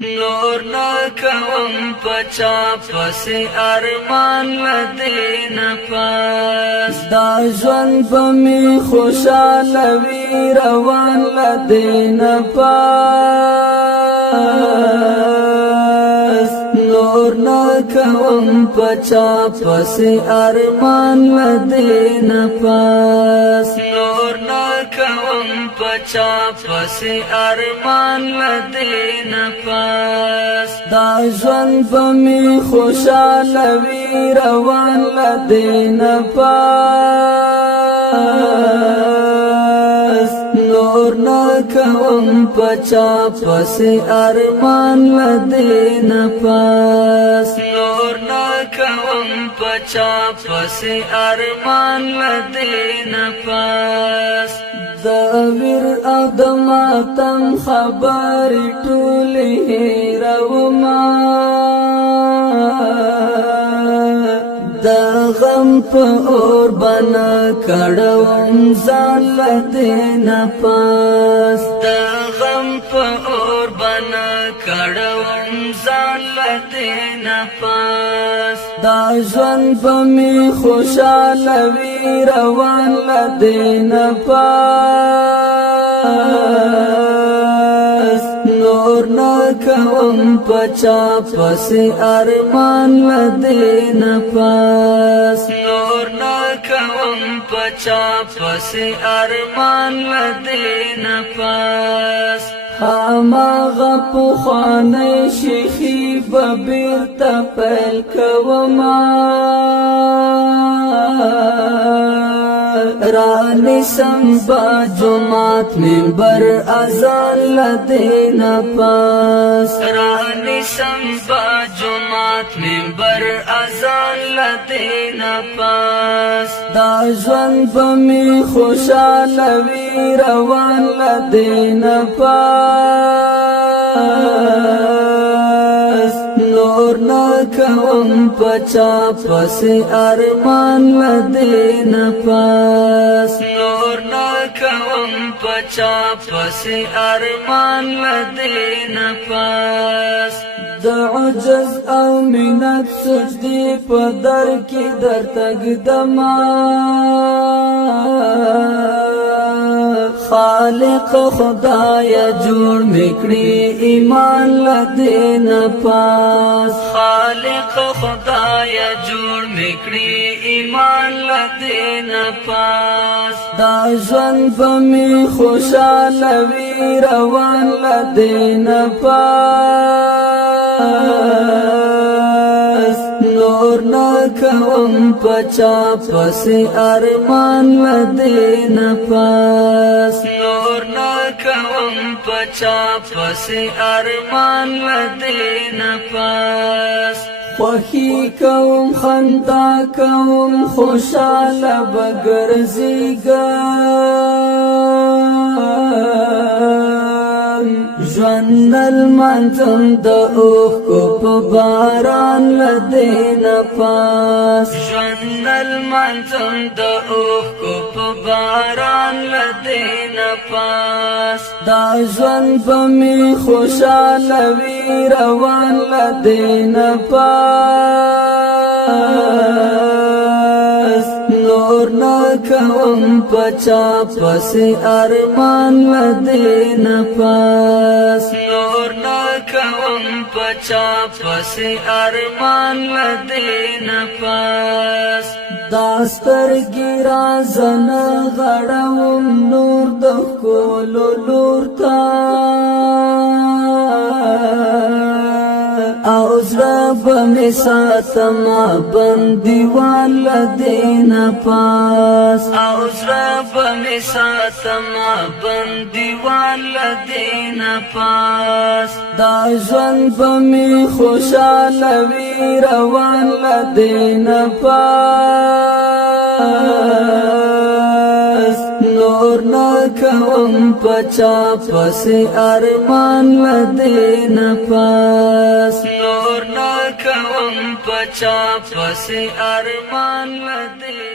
نور نا کوم پچا پس ارمان لدین پاس دا ژوند بمی خوشاله وی روان لدین پاس نور نا کوم پچا پس ارمان لدین پاس نور نا کوم پچا پس ارمان لدین پاس دا ژوند بمی خوشاله وی روان لدین پاس نور نا کوم پچا پس ارمان لدین پاس نور نا کوم پچا پس ارمان لدین پاس داویر ادماتم خبر ټوله هیروما دا غم په اور بنا کړم ځان لدین پاس دا غم په اور بنا کړم ځان لدین پاس دا ژوند بمی خوشاله وی روان لدین پاس نور نا کوم پچا پس ارمان لدین پاس نور نا کوم پچا پس ارمان لدین پاس هماغه پخوانی شیخی ببیرته پیل کوما رانی سمبا جماعت منبر ازان لدین پاس رانی سمبا جماعت منبر ازان لدین پاس دا ژوند بمی خوشاله وی روان لدین پاس نور نا کوم پچا پس ارمان لدین پاس نور نا کوم پچا پس ارمان لدین پاس د عجز او منت سجدی په در کې در تقدما خالق خدای جوړ میکړي ایمان لدین پاس خالق خدای جوړ میکړي ایمان لدین پاس دا ژوند بمی خوشاله وی روان لدین پاس نور نا کوم پچا پس ارمان لدین پاس نور نا کوم پچا پس ارمان لدین پاس خوخی کوم خندا کوم خوشاله بگرزیگم ژوند المنظم د اوخ کو په باران لدین پاس ژوند المنظم د اوخ کو په باران لدین پاس دا ژوند بمی خوشاله وی روان لدین پاس نور نا کوم پچا پس ارمان لدین پاس نور نا کوم پچا پس ارمان لدین پاس داستر گیرا زن غړوم نور د کولو لورتا او زرب می ساتما بندیوان لدین پاس او زرب می ساتما بندیوان لدین پاس دا ژوند بمی خوشاله وی روان لدین پاس نور نا کوم پچا پس ارمان لدین پاس نور نا کوم پچا پس ارمان لدین